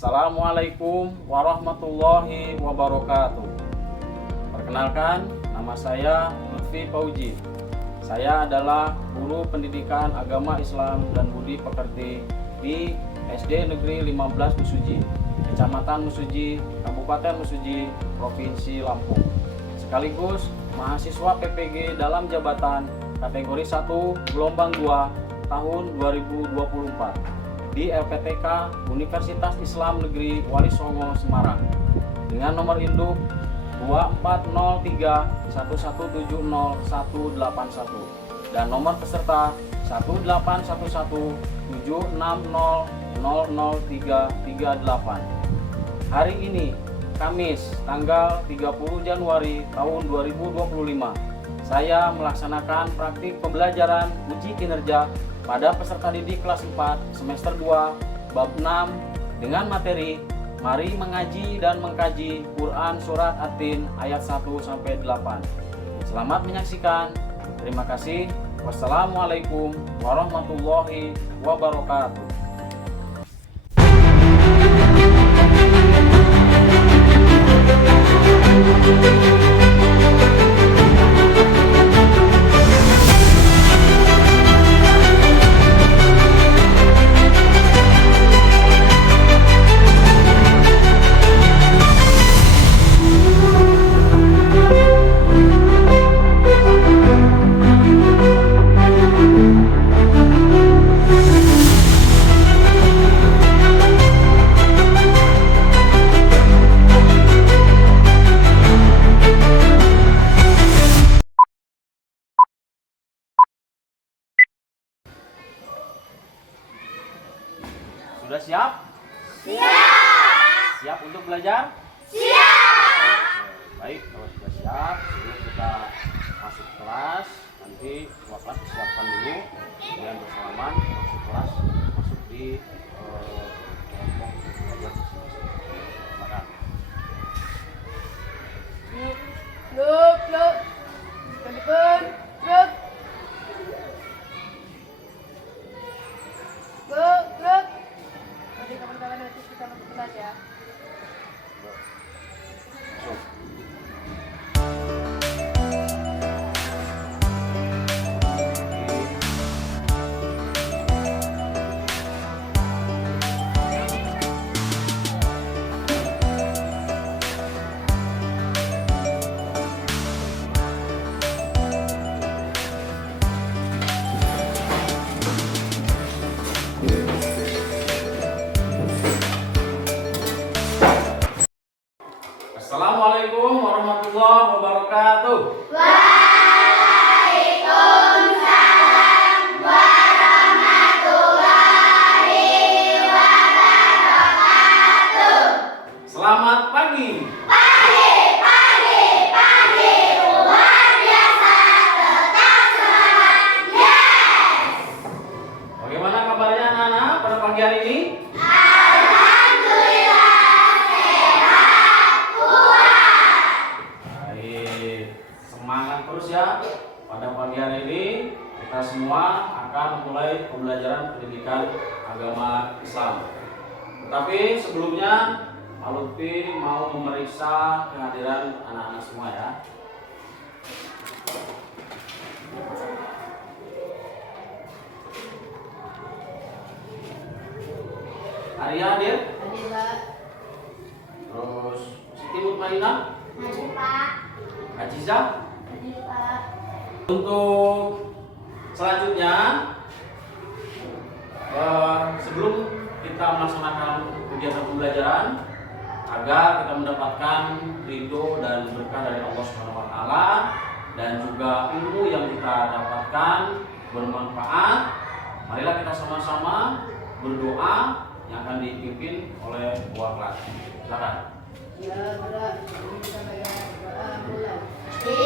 Assalamualaikum warahmatullahi wabarakatuh. Perkenalkan, nama saya Lutfi Fauji. Saya adalah guru pendidikan agama Islam dan budi pekerti di SD Negeri 15 Mesuji, Kecamatan Mesuji, Kabupaten Mesuji, Provinsi Lampung. Sekaligus mahasiswa PPG dalam jabatan kategori 1 gelombang 2 tahun 2024 di LPTK Universitas Islam Negeri Wali Songo, Semarang dengan nomor induk 240311700181 dan nomor peserta 18116000338. Hari ini Kamis tanggal 30 Januari tahun 2025 saya melaksanakan praktik pembelajaran uji kinerja pada peserta didik kelas 4 semester 2 bab 6 dengan materi Mari mengaji dan mengkaji Quran Surat At-Tin ayat 1 sampai 8. Selamat menyaksikan. Terima kasih. Wassalamualaikum warahmatullahi wabarakatuh. Sudah siap? Siap. Siap untuk belajar? Siap. Baik, kalau sudah siap, sebelum kita masuk kelas, nanti kelas disiapkan dulu, kemudian bersalaman masuk kelas, masuk di kelompok belajar masing-masing. Silakan. Look. Telepon. Look. Look. Jadi kawan-kawan nanti kita masuk kelas ya. Masuk. Assalamualaikum warahmatullahi wabarakatuh. Waalaikumsalam warahmatullahi wabarakatuh. Selamat pagi. Pagi, luar biasa, tetap semangat, yes. Bagaimana kabarnya anak-anak pada pagi hari ini? Alhamdulillah, sehat, kuat. Baik, semangat terus ya. Pada pagi hari ini kita semua akan memulai pembelajaran pendidikan agama Islam. Tetapi sebelumnya Pak Lutfi mau memeriksa kehadiran anak-anak semua ya. Arya hadir? Hadir, Pak. Terus Siti Mutmainah? Hadir, Pak. Aziza? Hadir, Pak. Untuk selanjutnya, sebelum kita melaksanakan kegiatan pembelajaran, agar kita mendapatkan ridho dan berkah dari Allah Subhanahu wa Ta'ala dan juga ilmu yang kita dapatkan bermanfaat, marilah kita sama-sama berdoa yang akan dipimpin oleh ketua kelas. Silakan. Ya, Pak. Ini kita bagian doa mulai. Wa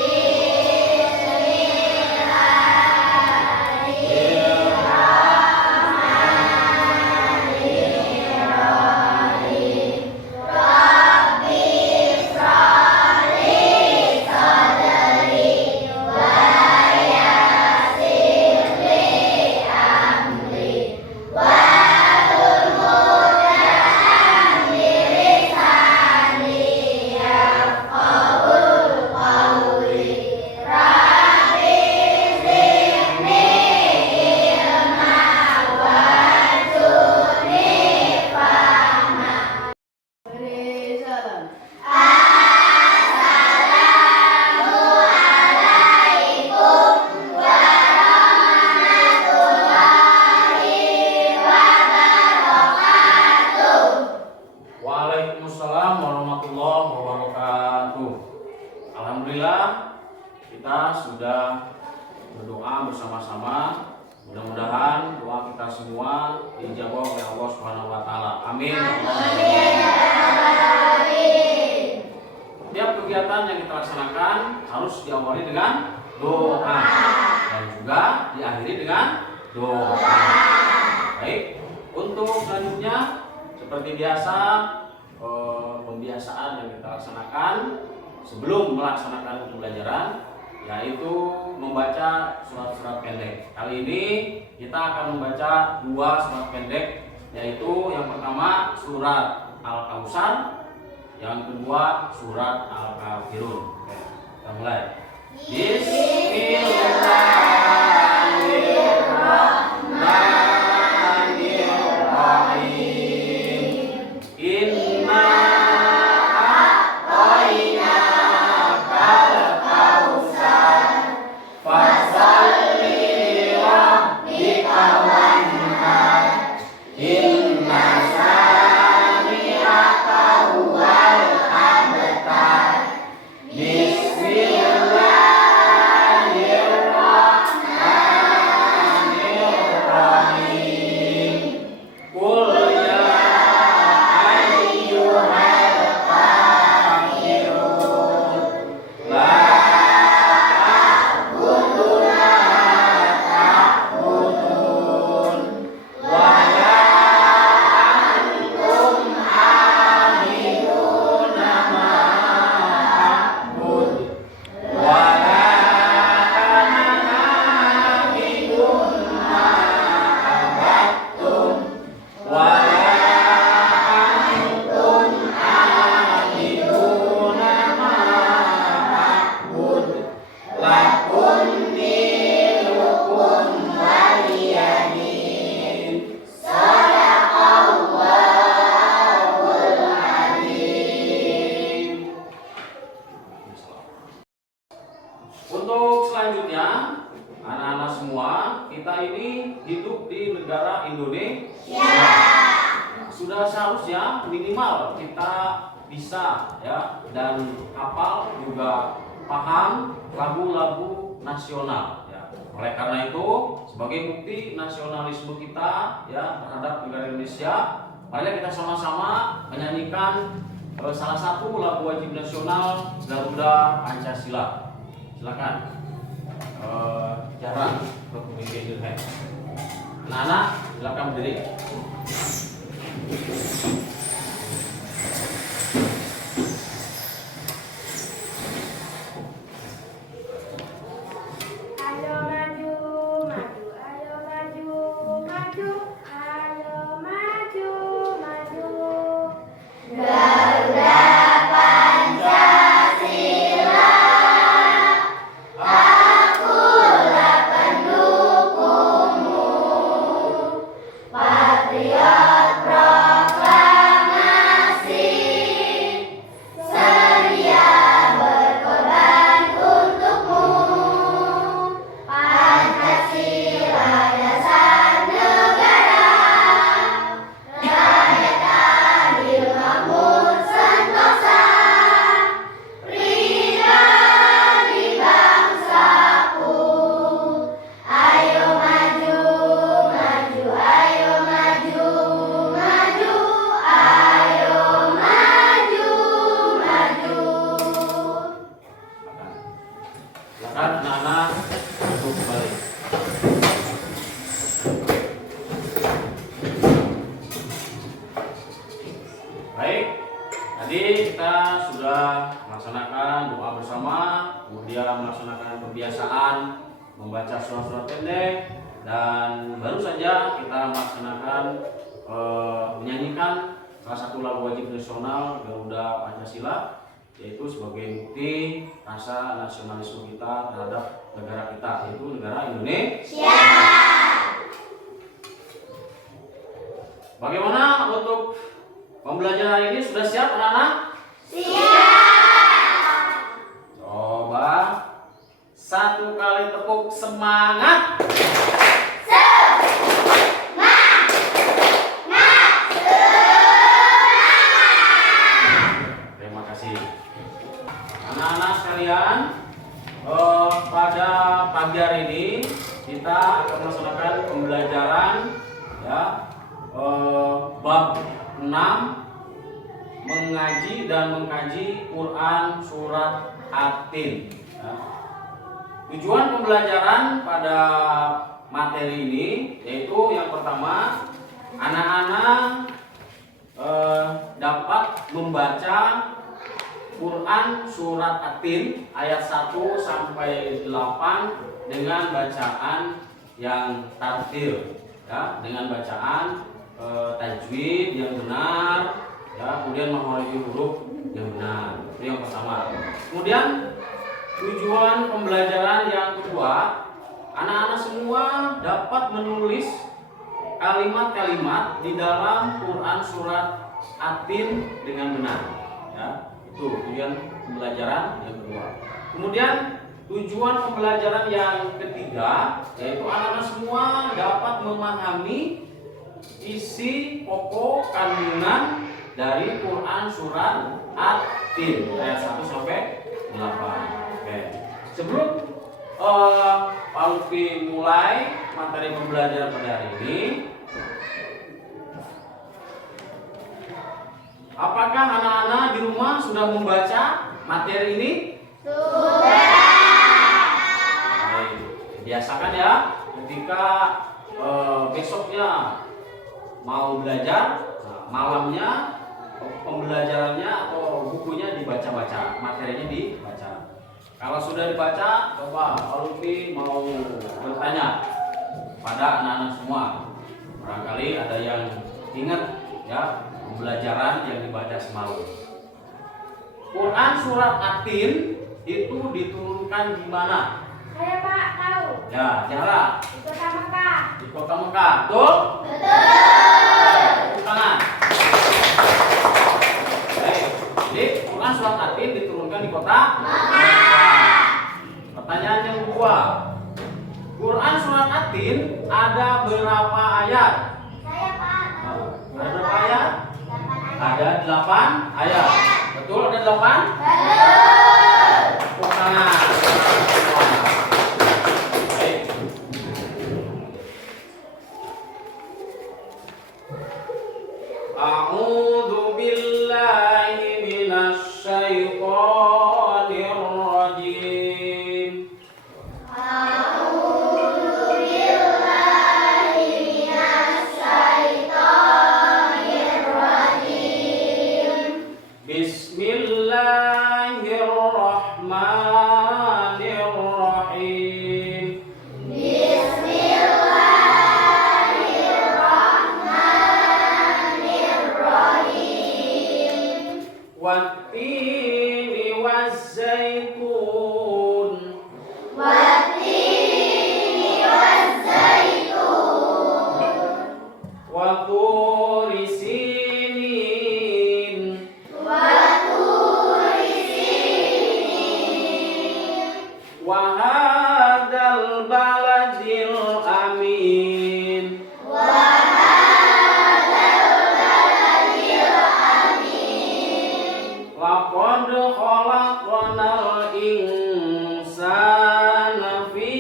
diijabah oleh Allah Subhanahu wa taala. Amin. Tiap kegiatan yang kita laksanakan harus diawali dengan doa dan juga diakhiri dengan doa. Baik, untuk selanjutnya seperti biasa pembiasaan yang kita laksanakan sebelum melaksanakan pembelajaran, yaitu membaca surat-surat pendek. Kali ini kita akan membaca 2 surat pendek, yaitu yang pertama surat Al-Kautsar, yang kedua surat Al-Kafirun. Oke, kita mulai. Bismillahirrahmanirrahim. Inna a'tainakal kautsar fasalli lirabbika wanhar. Inna sani'aka huwal abtar. Bismillahirrahmanirrahim. Qul ya ayyuhal kafirun la a'budu ma ta'budun wa la antum a'biduna ma a'bud wa la ana a'bidun ma abattum wa la antum a'biduna ma a'bud lakum dinukum waliyadin. Shadaqallahul adzim. Untuk selanjutnya, anak-anak semua, kita ini hidup di negara Indonesia. Sudah seharusnya minimal kita bisa ya dan hafal juga paham lagu-lagu nasional ya. Oleh karena itu, sebagai bukti nasionalisme kita ya terhadap negara Indonesia, mari kita sama-sama menyanyikan salah satu lagu wajib nasional Garuda Pancasila. Silakan. Jarang berpemimpin Ilham. Anak-anak, silakan berdiri. Ayo maju, maju, ayo maju, maju, ayo maju, maju. Garuda Pancasila, akulah pendukungmu, patriot proklamasi, sedia berkorban untukmu. Pancasila dasar negara, rakyat adil makmur sentosa, pribadi bangsaku. Ayo maju, maju, ayo maju, maju, ayo maju, maju. Silakan anak-anak untuk kembali. Baik, tadi kita sudah melaksanakan doa bersama, kemudian melaksanakan pembiasaan membaca surat-surat pendek, dan baru saja kita melaksanakan menyanyikan salah satu lagu wajib nasional Garuda Pancasila, yaitu sebagai bukti rasa nasionalisme kita terhadap negara kita, yaitu negara Indonesia. Bagaimana untuk pembelajaran ini? Sudah siap anak-anak? Siap. Coba satu kali tepuk semangat. Terima kasih. Anak-anak sekalian, pada pagi hari ini kita akan melaksanakan pembelajaran ya keenam, mengaji dan mengkaji Quran surat At-Tin. Ya. Tujuan pembelajaran pada materi ini yaitu yang pertama, anak-anak dapat membaca Quran surat At-Tin ayat 1 sampai 8 dengan bacaan yang tartil, ya, dengan bacaan tajwid yang benar, ya, kemudian menghafal huruf yang benar. Itu yang pertama. Kemudian tujuan pembelajaran yang kedua, anak-anak semua dapat menulis kalimat-kalimat di dalam Quran surat At-Tin dengan benar. Ya, itu tujuan pembelajaran yang kedua. Kemudian tujuan pembelajaran yang ketiga yaitu anak-anak semua dapat memahami isi pokok kandungan dari Quran surat At-Tin ayat 1 sampai 8. Oke. Sebelum Pak Lutfi mulai materi pembelajaran pada hari ini, apakah anak-anak di rumah sudah membaca materi ini? Sudah. Baik. Biasakan ya, ketika besoknya mau belajar, malamnya pembelajarannya atau bukunya dibaca-baca, materinya dibaca. Kalau sudah dibaca, coba Pak Lutfi mau bertanya pada anak-anak semua. Barangkali ada yang ingat ya pembelajaran yang dibaca semalam. Quran surat At-Tin itu diturunkan di mana? Saya Pak tahu. Ya, Tiara. Di Kota Mekah. Di Kota Mekah. Betul? Betul. Tepuk tangan. Baik. Jadi Quran surat At-Tin diturunkan di Kota Mekah. Pertanyaan yang kedua, Quran surat At-Tin ada berapa ayat? Saya Pak tahu. Ada berapa ayat? 8 ayat. Ada 8 ayat. Betul, ada 8? Betul. Tepuk tangan. Baik. A'udzu billahi minasy syaithanir rajim. Bismillahirrahmanirrahim. Wattini wazzaitun. Wa turi sinin. Wa hadzal baladil amin. Laqad khalaqnal insana fi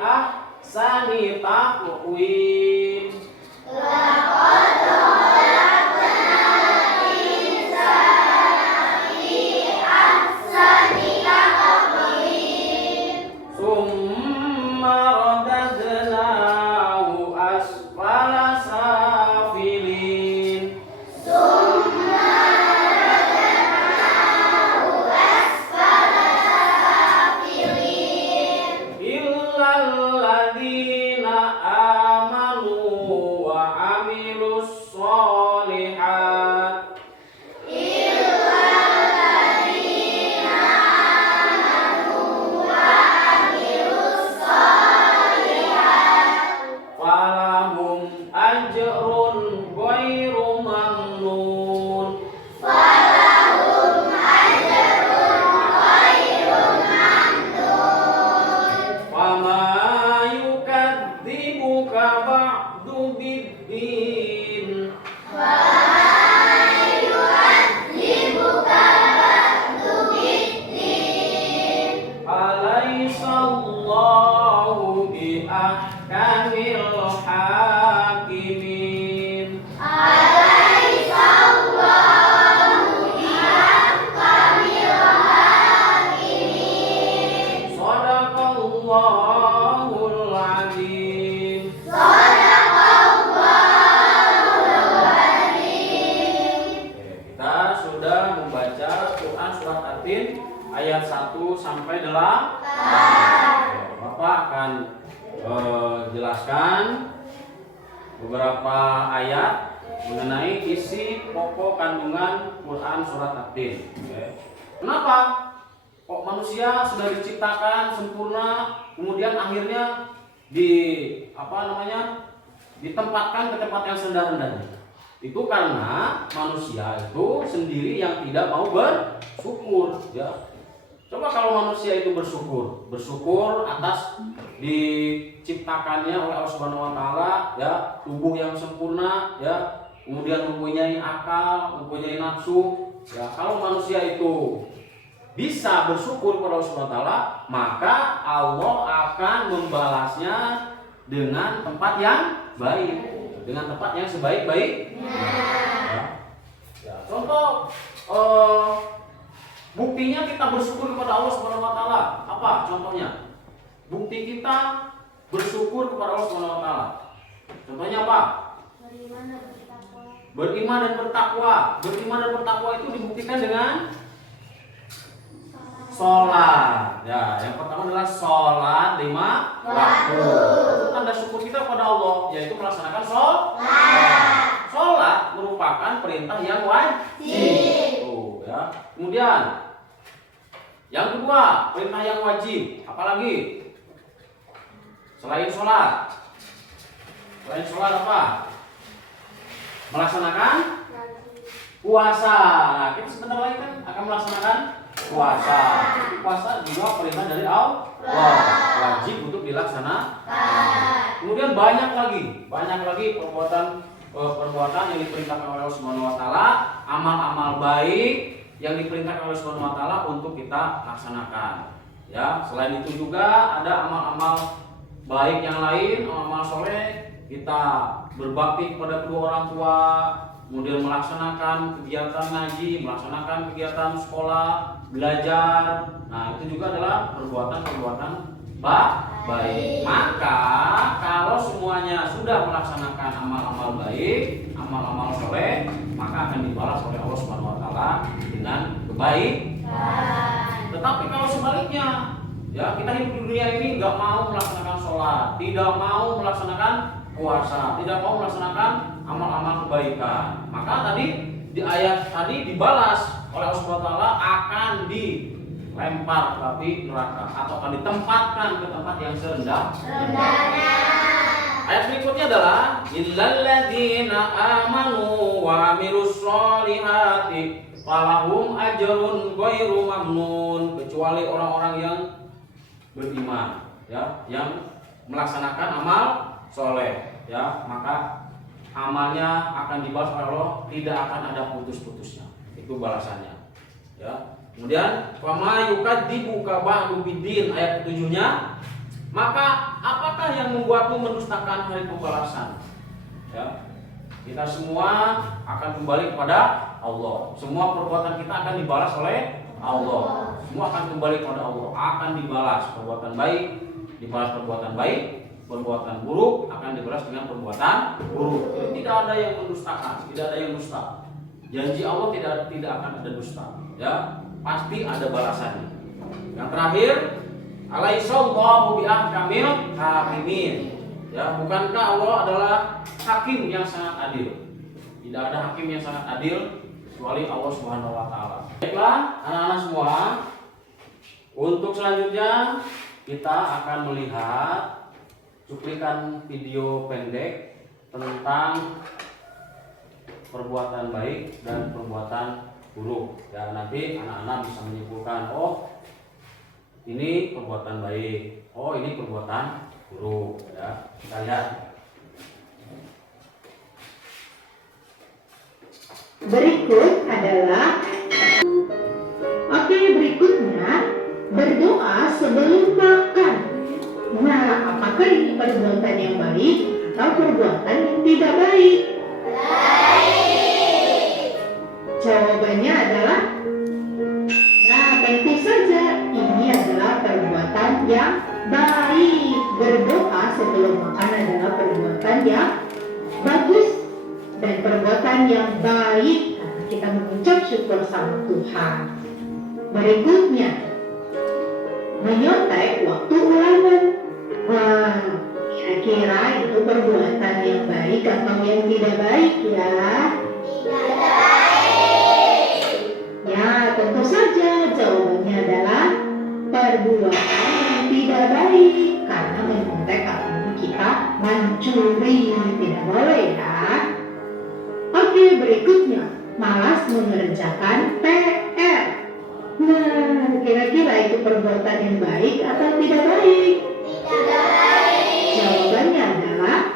ahsani taqwim. Summa radadnahu asfala safilin. Illal ladzina amanu wa amilus sholihat. Falahum ajrun ghairu mamnun. Fama yukadzibuka ba'du biddin. Alaihissallahu bi ahkamil hakimin. Alaihissallahu ayat mengenai isi pokok kandungan Quran surat At-Tin. Kenapa? Kok manusia sudah diciptakan sempurna, kemudian akhirnya ditempatkan ke tempat yang serendah-rendahnya? Itu karena manusia itu sendiri yang tidak mau bersyukur, ya. Coba kalau manusia itu bersyukur atas diciptakannya oleh Allah Subhanahu wa taala, ya, tubuh yang sempurna, ya, kemudian mempunyai akal, mempunyai nafsu, ya. Kalau manusia itu bisa bersyukur kepada Allah Subhanahu wa taala, maka Allah akan membalasnya dengan tempat yang baik, dengan tempat yang sebaik-baiknya. Ya, contoh buktinya kita bersyukur kepada Allah Subhanahu wa taala. Apa contohnya? Bukti kita bersyukur kepada Allah Subhanahu wa taala. Contohnya apa? Beriman dan bertakwa. Beriman dan bertakwa itu dibuktikan dengan sholat. Ya, yang pertama adalah sholat 5 waktu. Itu tanda syukur kita kepada Allah, yaitu melaksanakan sholat. Sholat merupakan perintah yang wajib. Ya. Kemudian yang kedua, perintah yang wajib. Apalagi selain sholat? Selain sholat apa? Melaksanakan puasa. Nah, kita sebentar lagi kan akan melaksanakan puasa. Puasa juga perintah dari Allah, wajib untuk dilaksanakan. Kemudian banyak lagi perbuatan yang diperintahkan oleh Allah Subhanahu wa taala, amal-amal baik yang diperintahkan oleh Subhanahu wa taala untuk kita laksanakan. Ya, selain itu juga ada amal-amal baik yang lain, amal-amal soleh, kita berbakti kepada kedua orang tua, kemudian melaksanakan kegiatan ngaji, melaksanakan kegiatan sekolah, belajar. Nah, itu juga adalah perbuatan-perbuatan baik. Maka kalau semuanya sudah melaksanakan amal-amal baik, amal-amal soleh, maka akan dibalas oleh Allah Subhanahu wa taala dengan kebaikan. Tetapi kalau sebaliknya, ya, kita hidup di dunia ini nggak mau melaksanakan sholat, tidak mau melaksanakan puasa, tidak mau melaksanakan amal-amal kebaikan, maka tadi di ayat tadi dibalas oleh Allah Subhanahu wa taala akan dilempar ke api neraka atau akan ditempatkan ke tempat yang serendah-rendahnya. Ayat berikutnya adalah illal ladzina amanu wa amilus sholihati falahum ajrun ghairu mamnun, kecuali orang-orang yang beriman, ya, yang melaksanakan amal soleh, ya, maka amalnya akan dibalas oleh Allah, tidak akan ada putus-putusnya. Itu balasannya, ya. Kemudian wama yukadzibuka ba'du biddin, ayat ketujuhnya, maka apakah yang membuatmu mendustakan hari pembalasan? Ya, kita semua akan kembali kepada Allah. Semua perbuatan kita akan dibalas oleh Allah. Semua akan kembali kepada Allah, akan dibalas. Perbuatan baik dibalas perbuatan baik, perbuatan buruk akan dibalas dengan perbuatan buruk. Jadi tidak ada yang mendustakan, tidak ada yang dusta. Janji Allah tidak akan ada dusta, ya, pasti ada balasannya. Yang terakhir, alaihissallahu biahkamil hakimin. Ya, bukankah Allah adalah hakim yang sangat adil? Tidak ada hakim yang sangat adil kecuali Allah Subhanahu wa taala. Baiklah, anak-anak semua, untuk selanjutnya kita akan melihat cuplikan video pendek tentang perbuatan baik dan perbuatan buruk. Ya, nanti anak-anak bisa menyimpulkan, oh, ini perbuatan baik, oh, ini perbuatan buruk, ya. Kita lihat. Berikut adalah berikutnya berdoa sebelum makan. Nah, apakah ini perbuatan yang baik atau perbuatan yang tidak baik? Jawabannya adalah, nah, tentu saja ini adalah perbuatan yang baik. Berdoa sebelum makan adalah perbuatan yang bagus dan perbuatan yang baik karena kita mengucap syukur sama Tuhan. Berikutnya, menyontek waktu ulangan. Wah, kira-kira itu perbuatan yang yang baik atau yang tidak baik ya? Tidak baik. Ya, tentu saja jawabannya adalah perbuatan yang tidak baik. Karena menyontek atau kita mencuri, tidak boleh ya. Oke, berikutnya, malas mengerjakan PR. Nah, kira-kira itu perbuatan yang baik atau tidak baik? Tidak baik. Jawabannya adalah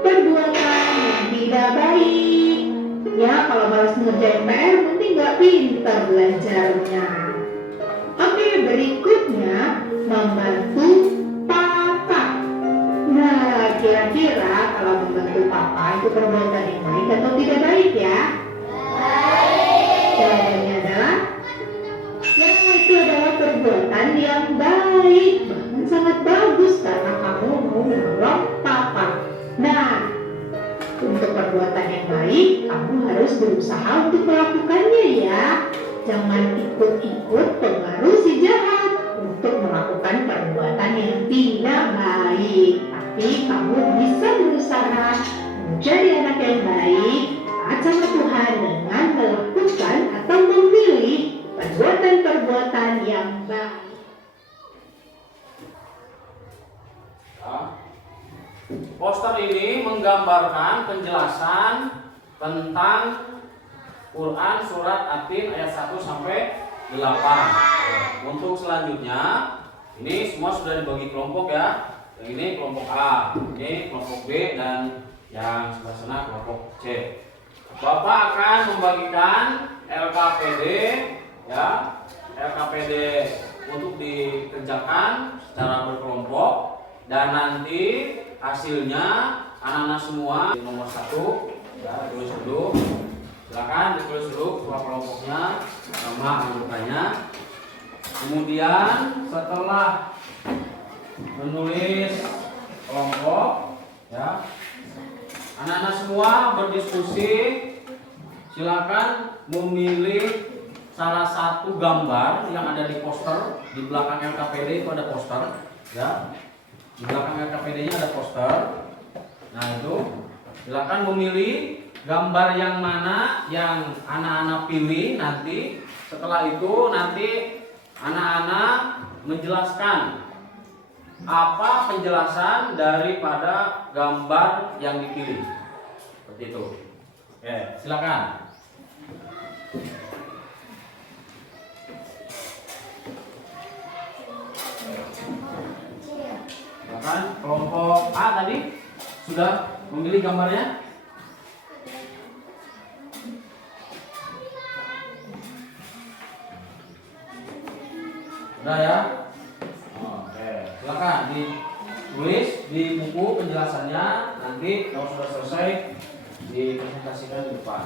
perbuatan yang tidak baik. Ya, kalau malas mengerjain PR, nanti nggak pintar belajarnya. Oke, berikutnya, membantu papa. Nah, kira-kira kalau membantu papa itu perbuatan yang baik atau tidak baik ya? Baik. Jawabannya adalah ya, itu adalah perbuatan yang baik, bahkan sangat bagus karena kamu mau menolong papa. Nah, untuk perbuatan yang baik, kamu harus berusaha untuk melakukannya ya. Jangan ikut-ikut pengaruh si jahat untuk melakukan perbuatan yang tidak baik. Tapi kamu bisa berusaha menjadi anak yang baik, taat sama Tuhan dengan melakukan atau memilih perbuatan-perbuatan yang baik. Ya. Poster ini menggambarkan penjelasan tentang Quran surat At-Tin ayat 1 sampai 8. Untuk selanjutnya, ini semua sudah dibagi kelompok ya. Yang ini kelompok A, ini kelompok B, dan yang sebelah sana kelompok C. Bapak akan membagikan LKPD ya, LKPD untuk dikerjakan secara berkelompok, dan nanti hasilnya anak-anak semua di nomor 1 ya, tulis dulu. Silakan ditulis dulu ketua kelompoknya, nama anggotanya. Kemudian setelah menulis kelompok ya, anak-anak semua berdiskusi. Silakan memilih salah satu gambar yang ada di poster. Di belakang LKPD itu ada poster ya. Di belakang LKPD-nya ada poster. Nah, itu silakan memilih gambar yang mana yang anak-anak pilih. Nanti setelah itu nanti anak-anak menjelaskan apa penjelasan daripada gambar yang dipilih. Seperti itu. Oke, silakan. Silakan kelompok A tadi sudah memilih gambarnya? Sudah ya? Oke, silakan ditulis di buku penjelasannya. Nanti kalau sudah selesai dipresentasikan di depan.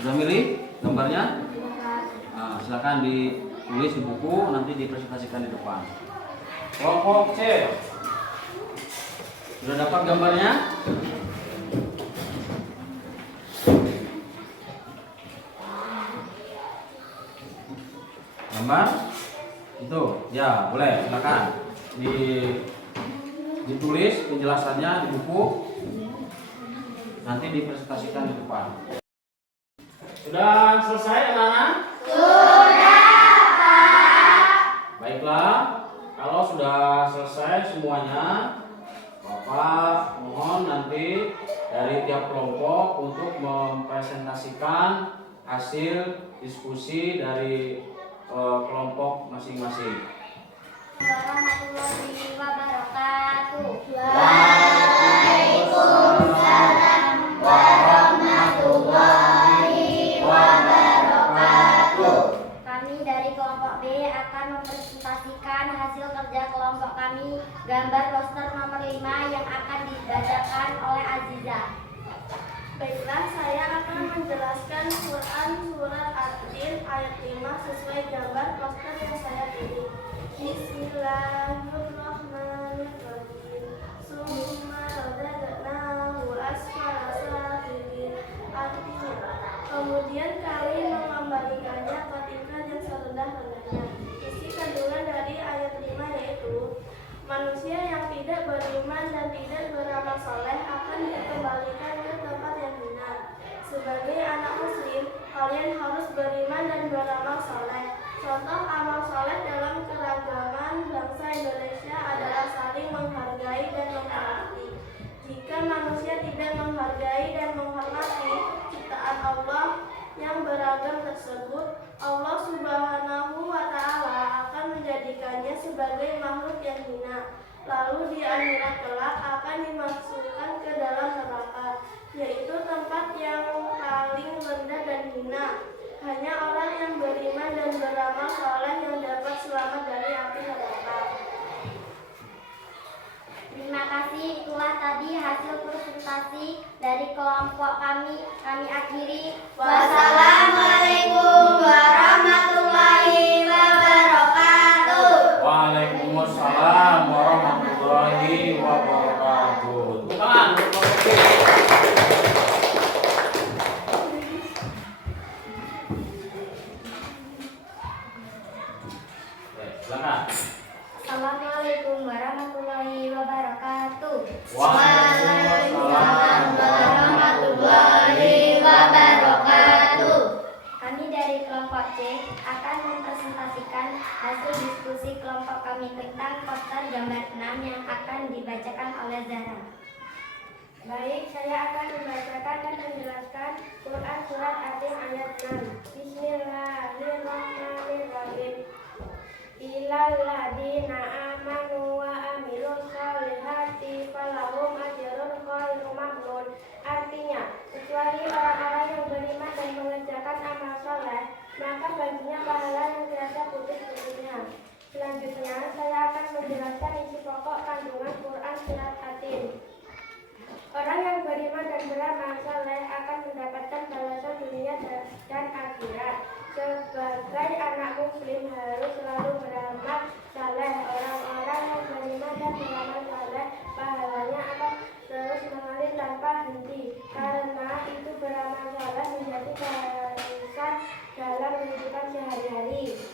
Sudah milih gambarnya? Nah, silakan ditulis di buku, nanti dipresentasikan di depan. Kelompok C, sudah dapat gambarnya? Gambar itu ya, boleh, silakan ditulis penjelasannya di buku, nanti dipresentasikan di depan. Sudah selesai anak-anak? Sudah, Pak. Baiklah, kalau sudah selesai semuanya, Bapak mohon nanti dari tiap kelompok untuk mempresentasikan hasil diskusi dari kelompok masing-masing. Warahmatullahi wabarakatuh. Waalaikumsalam warahmatullahi wabarakatuh. Kami dari kelompok B akan mempresentasikan hasil kerja kelompok kami, gambar poster nomor 5 yang akan dibacakan oleh Aziza. Baiklah, saya akan menjelaskan Quran surat At-Tin ayat 5 sesuai gambar poster yang saya pilih. Bismillahirrahmanirrahim. Summa radadnahu asfala safilin. Artinya, kemudian kami mengembalikannya ke tingkat yang serendah-rendahnya. Isi kandungan dari ayat 5 yaitu soleh akan dikembalikan ke tempat yang hina. Sebagai anak muslim, kalian harus beriman dan beramal soleh. Contoh amal soleh dalam keragaman bangsa Indonesia adalah saling menghargai dan menghormati. Jika manusia tidak menghargai dan menghormati ciptaan Allah yang beragam tersebut, Allah Subhanahu wa Ta'ala akan menjadikannya sebagai makhluk yang hina. Lalu di akhirat kelak akan dimasukkan ke dalam neraka, yaitu tempat yang paling rendah dan hina. Hanya orang yang beriman dan beramal soleh yang dapat selamat dari api neraka. Terima kasih, itulah tadi hasil presentasi dari kelompok kami. Kami akhiri. Wassalamualaikum warahmatullahi wabarakatuh. Waalaikumsalam warahmatullahi wabarakatuh. Bukan. Silakan. Assalamualaikum warahmatullahi wabarakatuh. Waalaikumsalam warahmatullahi wabarakatuh. Kami dari kelompok C akan mempresentasikan hasil diskusi kelompok kami tentang poster gambar 6 yang akan dibacakan oleh Zahra. Baik, saya akan membacakan dan menjelaskan Quran Surat At-Tin ayat 6. Bismillahirrahmanirrahim. Illalladzina amanu wa amilus solihati falahum ajrun ghairu mamnun. Artinya, kecuali orang-orang yang beriman dan mengerjakan amal soleh, maka baginya pahala yang tiada putus-putusnya. Selanjutnya, saya akan menjelaskan isi pokok kandungan Quran Surat At-Tin. Orang yang beriman dan beramal saleh akan mendapatkan balasan dunia dan akhirat. Sebagai anak muslim harus selalu beramal saleh. Orang-orang yang beriman dan beramal saleh, pahalanya akan terus mengalir tanpa henti. Karena itu beramal saleh menjadi keharusan dalam kehidupan sehari-hari.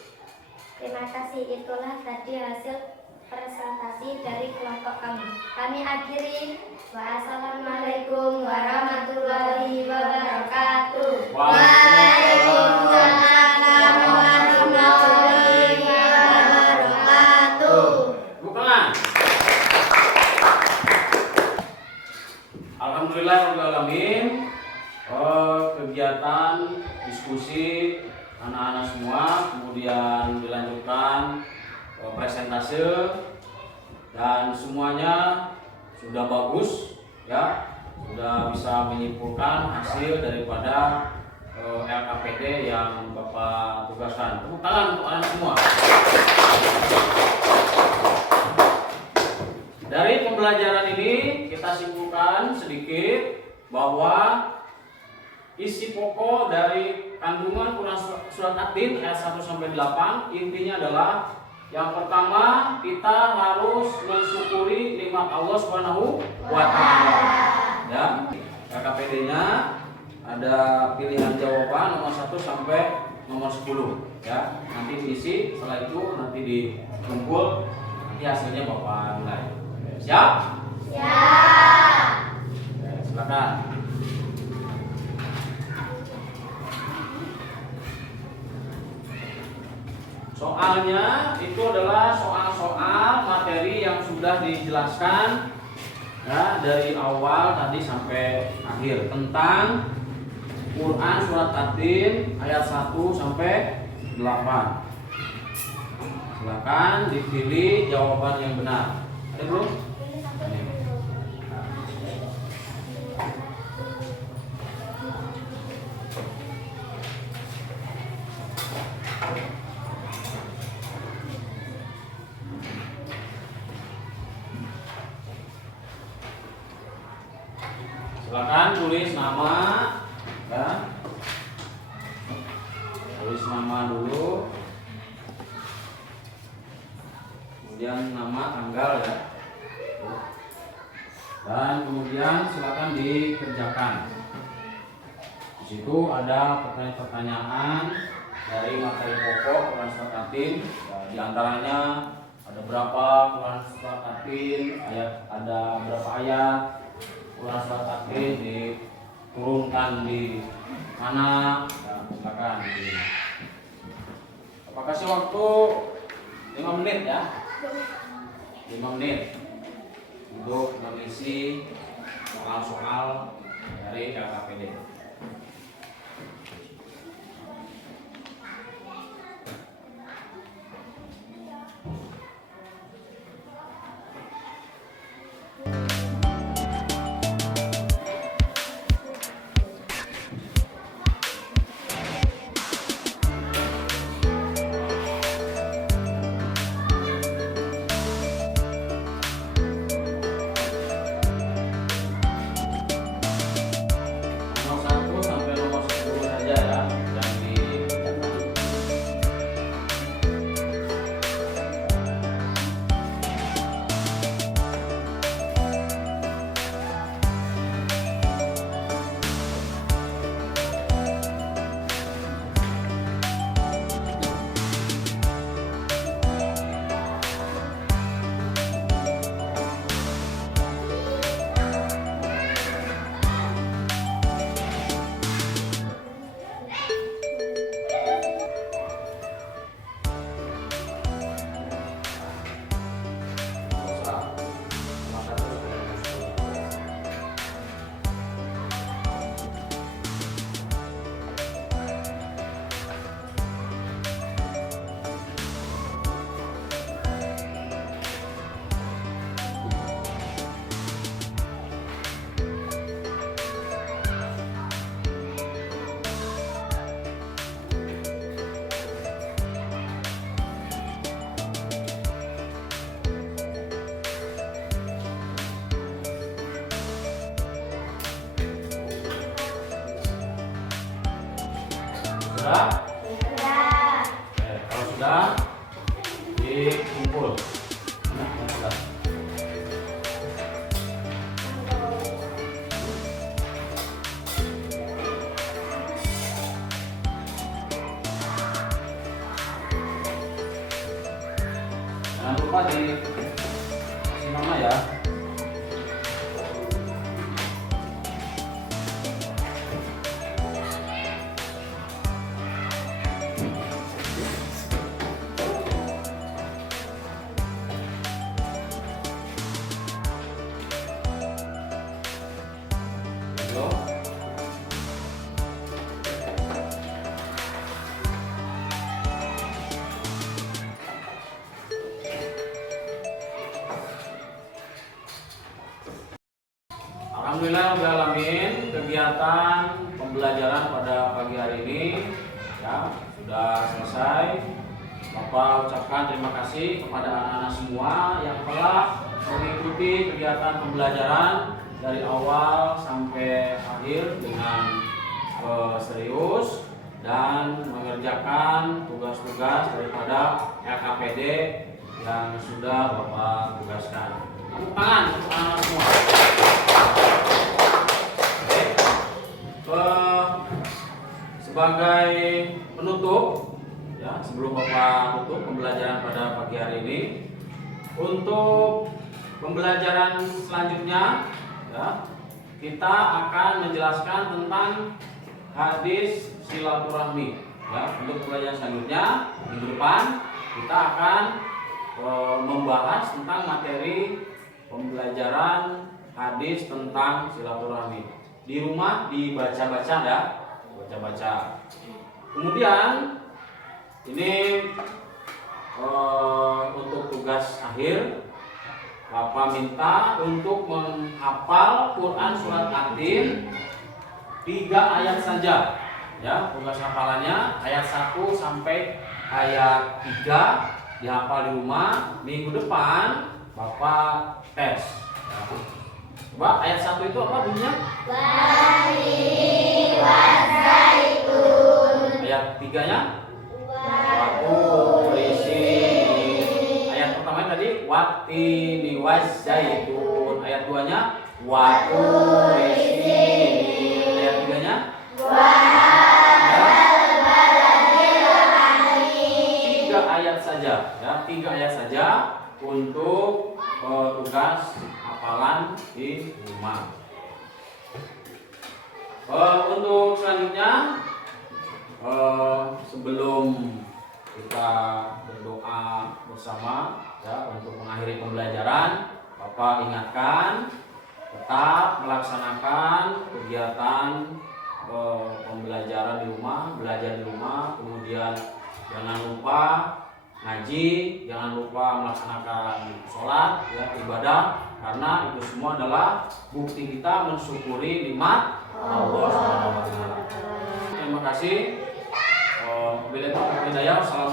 Terima kasih, itulah tadi hasil presentasi dari kelompok kami. Kami akhiri. Wassalamualaikum warahmatullahi wabarakatuh. Waalaikumsalam warahmatullahi wabarakatuh. Bukan. Alhamdulillahirrahmanirrahim. Kegiatan diskusi anak-anak semua, kemudian dilanjutkan presentase, dan semuanya sudah bagus ya, sudah bisa menyimpulkan hasil daripada LKPD yang Bapak tugaskan. Tepuk tangan untuk anak semua. Dari pembelajaran ini kita simpulkan sedikit bahwa isi pokok dari kandungan Quran Surat At-Tin ayat 1 sampai 8 intinya adalah yang pertama, kita harus mensyukuri nikmat Allah Subhanahu wa Ta'ala. Ya, KKPD-nya ada pilihan jawaban nomor 1 sampai nomor 10. Ya, nanti diisi, setelah itu nanti dikumpul, nanti hasilnya Bapak nilai. Siap? Siap. Oke, silakan. Soalnya itu adalah soal-soal materi yang sudah dijelaskan ya, dari awal tadi sampai akhir tentang Quran Surat At-Tin ayat 1 sampai 8. Silakan dipilih jawaban yang benar. Ada belum? Silakan tulis nama, ya. Tulis nama dulu, kemudian nama, tanggal ya, dan kemudian silakan dikerjakan. Di situ ada pertanyaan-pertanyaan dari materi pokok Quran Surat At-Tin. Ya, di antaranya ada berapa Quran Surat At-Tin, ada berapa ayat. Quran surat At-Tin diturunkan di mana? Ya, silakan. Bapak kasih waktu 5 menit ya. 5 menit untuk mengisi soal-soal dari LKPD. Nomor 1 sampai nomor 10 saja ya yang dikerjakan. Sudah? Sudah. Kalau sudah dikumpul. Sudah. Jangan lupa kasih nama ya. Yo. Alhamdulillahirrahmanirrahim, kegiatan pembelajaran pada pagi hari ini ya sudah selesai. Bapak ucapkan terima kasih kepada anak-anak semua yang telah mengikuti kegiatan pembelajaran dari awal sampai akhir dengan serius dan mengerjakan tugas-tugas daripada LKPD yang sudah Bapak tugaskan. Tepuk tangan untuk anak-anak semua. Sebagai penutup ya, sebelum Bapak tutup pembelajaran pada pagi hari ini, untuk pembelajaran selanjutnya ya, kita akan menjelaskan tentang hadis silaturahmi ya. Untuk pembelajaran selanjutnya minggu depan kita akan membahas tentang materi pembelajaran hadis tentang silaturahmi. Di rumah dibaca-baca ya, baca-baca. Kemudian ini untuk tugas akhir, Bapak minta untuk menghafal Quran surat At-Tin 3 ayat saja. Ya, tugas hafalannya ayat 1 sampai ayat 3 dihafal di rumah. Minggu depan Bapak tes. Ya. Coba ayat 1 itu apa bunyinya? Ayat 3-nya? Ayat pertamanya tadi watini wazaitun. Ayat 2-nya waturisini. Ayat 3-nya tiga ayat saja ya, 3 ayat saja untuk tugas hafalan di rumah. Untuk selanjutnya, sebelum kita berdoa bersama ya untuk mengakhiri pembelajaran, Bapak ingatkan tetap melaksanakan kegiatan pembelajaran di rumah, belajar di rumah, kemudian jangan lupa ngaji, jangan lupa melaksanakan sholat, ya, ibadah, karena itu semua adalah bukti kita mensyukuri nikmat Allah SWT. Terima kasih. Bila itu hidayah. Assalamualaikum.